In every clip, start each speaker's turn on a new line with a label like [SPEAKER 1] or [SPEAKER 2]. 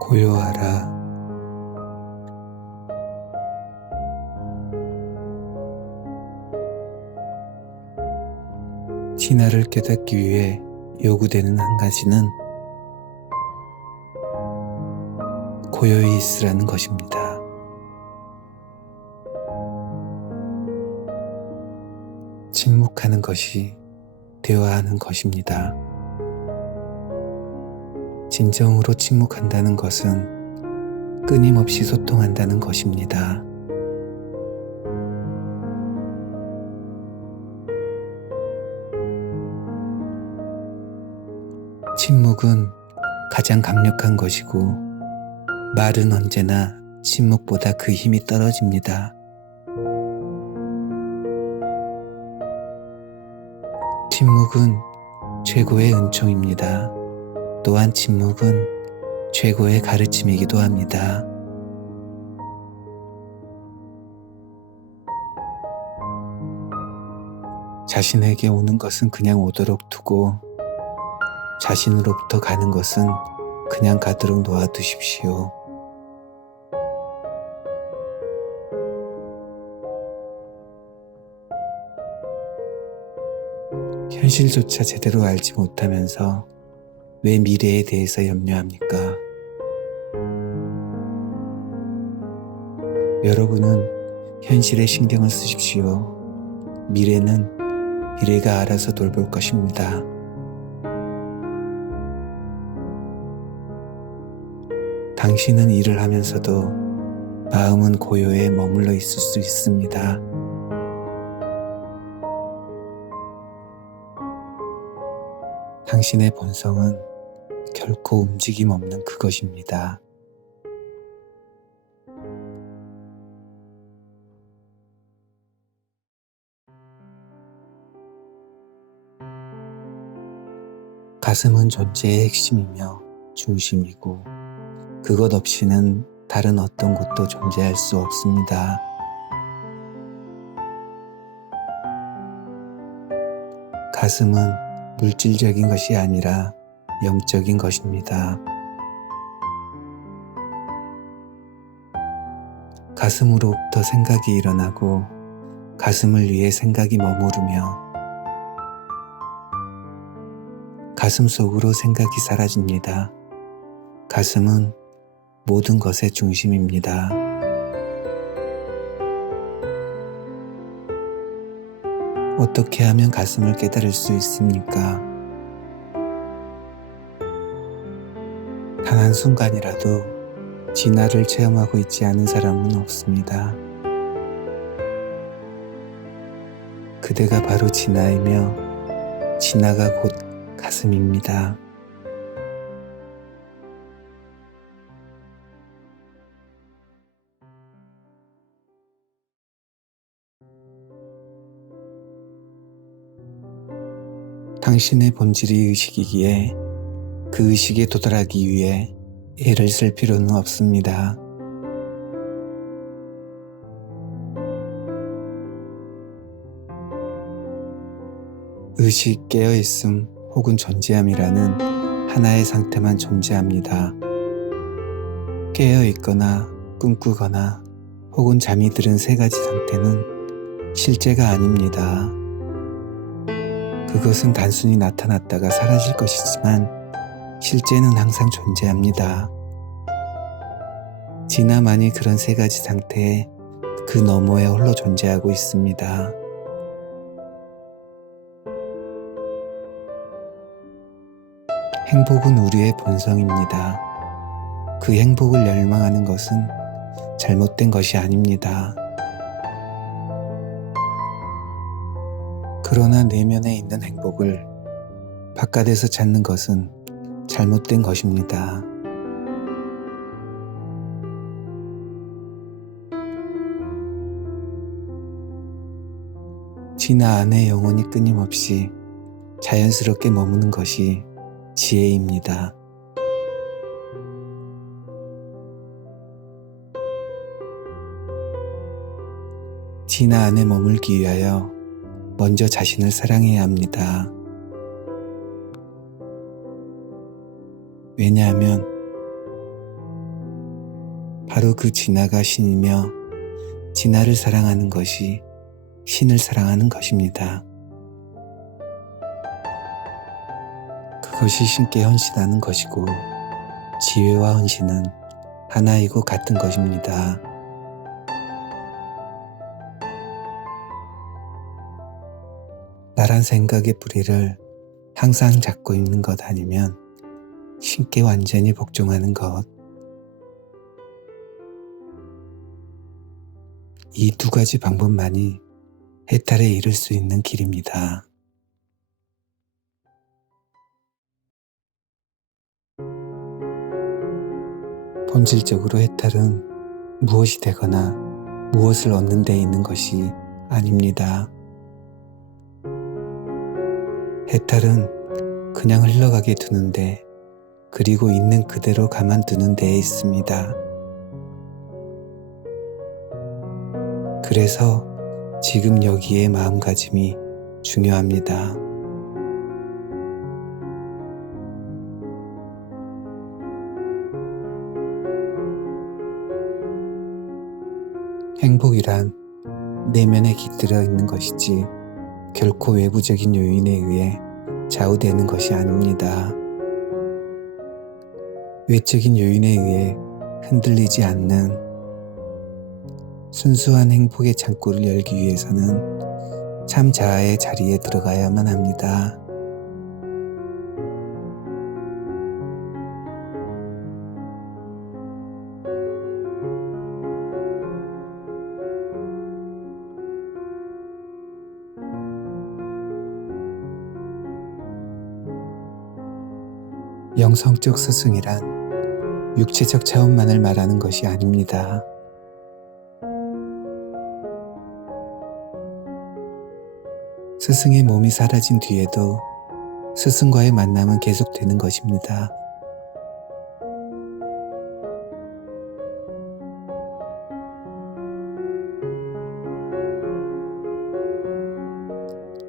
[SPEAKER 1] 고요하라. 진화를 깨닫기 위해 요구되는 한 가지는 고요히 있으라는 것입니다. 침묵하는 것이 대화하는 것입니다. 진정으로 침묵한다는 것은 끊임없이 소통한다는 것입니다. 침묵은 가장 강력한 것이고 말은 언제나 침묵보다 그 힘이 떨어집니다. 침묵은 최고의 은총입니다. 또한 침묵은 최고의 가르침이기도 합니다. 자신에게 오는 것은 그냥 오도록 두고 자신으로부터 가는 것은 그냥 가도록 놓아두십시오. 현실조차 제대로 알지 못하면서 왜 미래에 대해서 염려합니까? 여러분은 현실에 신경을 쓰십시오. 미래는 미래가 알아서 돌볼 것입니다. 당신은 일을 하면서도 마음은 고요에 머물러 있을 수 있습니다. 당신의 본성은 결코 움직임 없는 그것입니다. 가슴은 존재의 핵심이며 중심이고 그것 없이는 다른 어떤 곳도 존재할 수 없습니다. 가슴은 물질적인 것이 아니라 영적인 것입니다. 가슴으로부터 생각이 일어나고 가슴을 위해 생각이 머무르며 가슴 속으로 생각이 사라집니다. 가슴은 모든 것의 중심입니다. 어떻게 하면 가슴을 깨달을 수 있습니까? 단 한 순간이라도 진화를 체험하고 있지 않은 사람은 없습니다. 그대가 바로 진화이며 진화가 곧 가슴입니다. 당신의 본질이 의식이기에 그 의식에 도달하기 위해 애를 쓸 필요는 없습니다. 의식 깨어있음 혹은 존재함이라는 하나의 상태만 존재합니다. 깨어있거나 꿈꾸거나 혹은 잠이 들은 세 가지 상태는 실제가 아닙니다. 그것은 단순히 나타났다가 사라질 것이지만 실제는 항상 존재합니다. 진화만이 그런 세 가지 상태에 그 너머에 홀로 존재하고 있습니다. 행복은 우리의 본성입니다. 그 행복을 열망하는 것은 잘못된 것이 아닙니다. 그러나 내면에 있는 행복을 바깥에서 찾는 것은 잘못된 것입니다. 진화 안에 영혼이 끊임없이 자연스럽게 머무는 것이 지혜입니다. 진화 안에 머물기 위하여 먼저 자신을 사랑해야 합니다. 왜냐하면 바로 그 진아가 신이며 진아를 사랑하는 것이 신을 사랑하는 것입니다. 그것이 신께 헌신하는 것이고 지혜와 헌신은 하나이고 같은 것입니다. 나란 생각의 뿌리를 항상 잡고 있는 것 아니면 신께 완전히 복종하는 것. 이 두 가지 방법만이 해탈에 이를 수 있는 길입니다. 본질적으로 해탈은 무엇이 되거나 무엇을 얻는 데 있는 것이 아닙니다. 해탈은 그냥 흘러가게 두는데 그리고 있는 그대로 가만두는 데에 있습니다. 그래서 지금 여기에 마음가짐이 중요합니다. 행복이란 내면에 깃들어 있는 것이지 결코 외부적인 요인에 의해 좌우되는 것이 아닙니다. 외적인 요인에 의해 흔들리지 않는 순수한 행복의 창구를 열기 위해서는 참 자아의 자리에 들어가야만 합니다. 영성적 스승이란 육체적 차원만을 말하는 것이 아닙니다. 스승의 몸이 사라진 뒤에도 스승과의 만남은 계속되는 것입니다.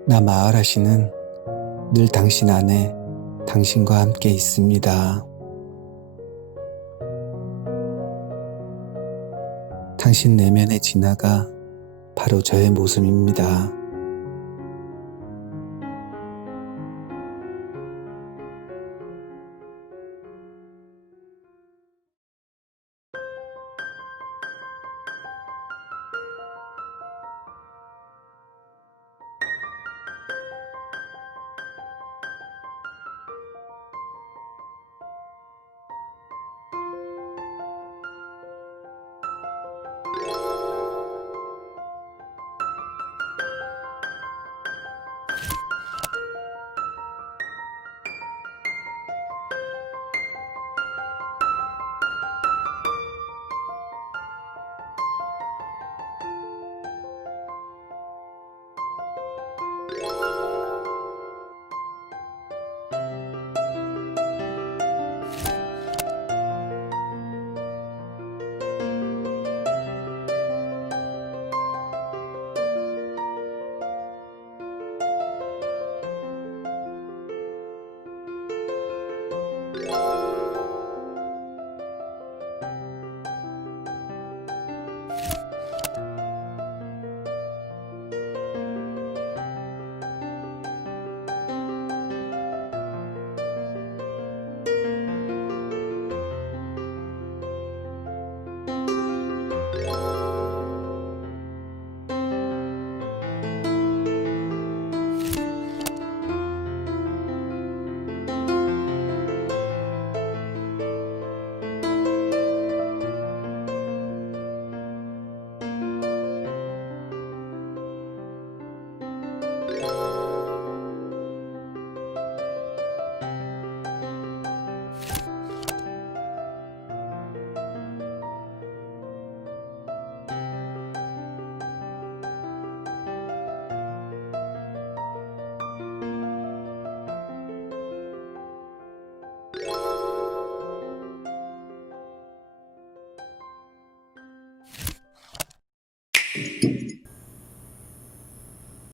[SPEAKER 1] 나 마을아씨는 늘 당신 안에 당신과 함께 있습니다. 당신 내면의 진화가 바로 저의 모습입니다.